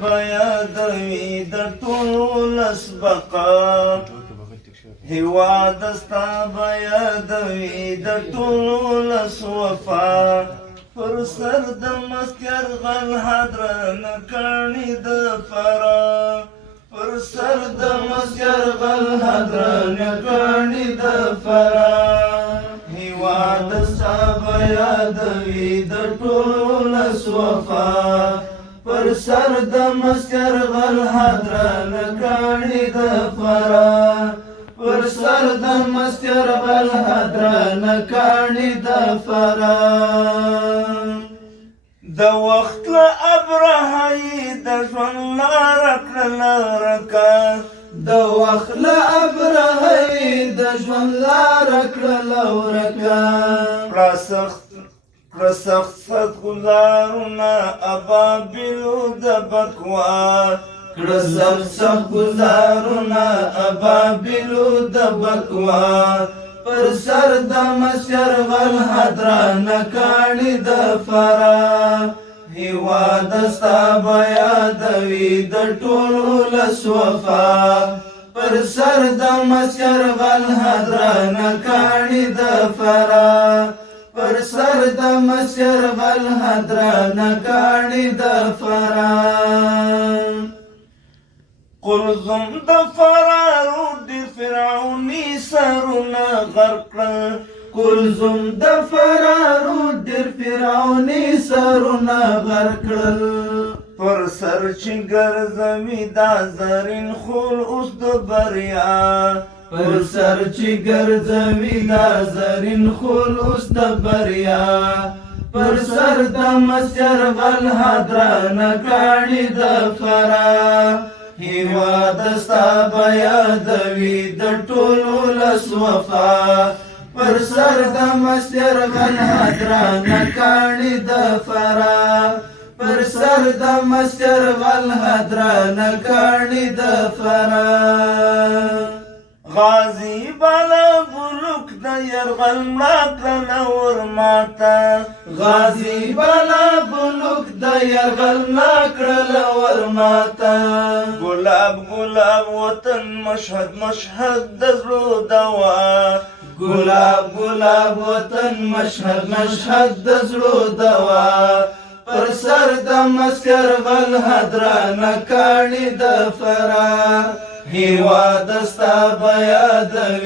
بیادوي د ټول اسبقا هیواد ستا بیادوي د ټول اسوفا پر سر د مسکر غل حدرن کڼي د فرا پر سر د مسکر غل حدرن کڼي د فرا هیواد ستا بیادوي د ټول اسوفا پر سر د مسکر غل حدرن کڼي د فرا پر سر د مسکر غل حدرن کڼي د فرا د وخت له ابرهه د ژوند لاره کړله ورکه د وخت له ابرهه د ژوند لاره کړله ورکه کړه سخت ګزارونه ابابیلو د بکوا کړه سخت گزارونه ابابیلو د بکوا پر سر د مسکر غل حدرن کڼي د فرا هیواد ستا بیادوي د ټولو لسوفا پر سر د مسکر غل حدرن کڼي د فرا پر سر د مسکر غل حدرن کڼي د فرا قلزم د فرارو د فرعونی سرونه غرق کړل قلزم د فرارو د فرعونی سرونه غرق کړل پر سر چې ګرځوي دا زرین خول اوس د بریا پر سر چې ګرځوي دا زرین خول اوس د بریا پر سر د مسکر غل حدرن کڼي د فرا هیواد ستا بیادوي د ټولو لسوفا پر سر د مسکر غل حدرن کڼي د فرا پر سر د مسکر غل حدرن کڼي د فرا غازی بالا بلوک د یرغل مړه کړله ورماته غازی بالا بلوک د یرغل مړه کړله ورماته ګلاب ګلاب وطن مشهد مشهد د زړه دوا ګلاب ګلاب وطن مشهد مشهد د زړه دوا پر سر د مسکر غل حدرن کڼي د فرا هیواد ستا بیادوي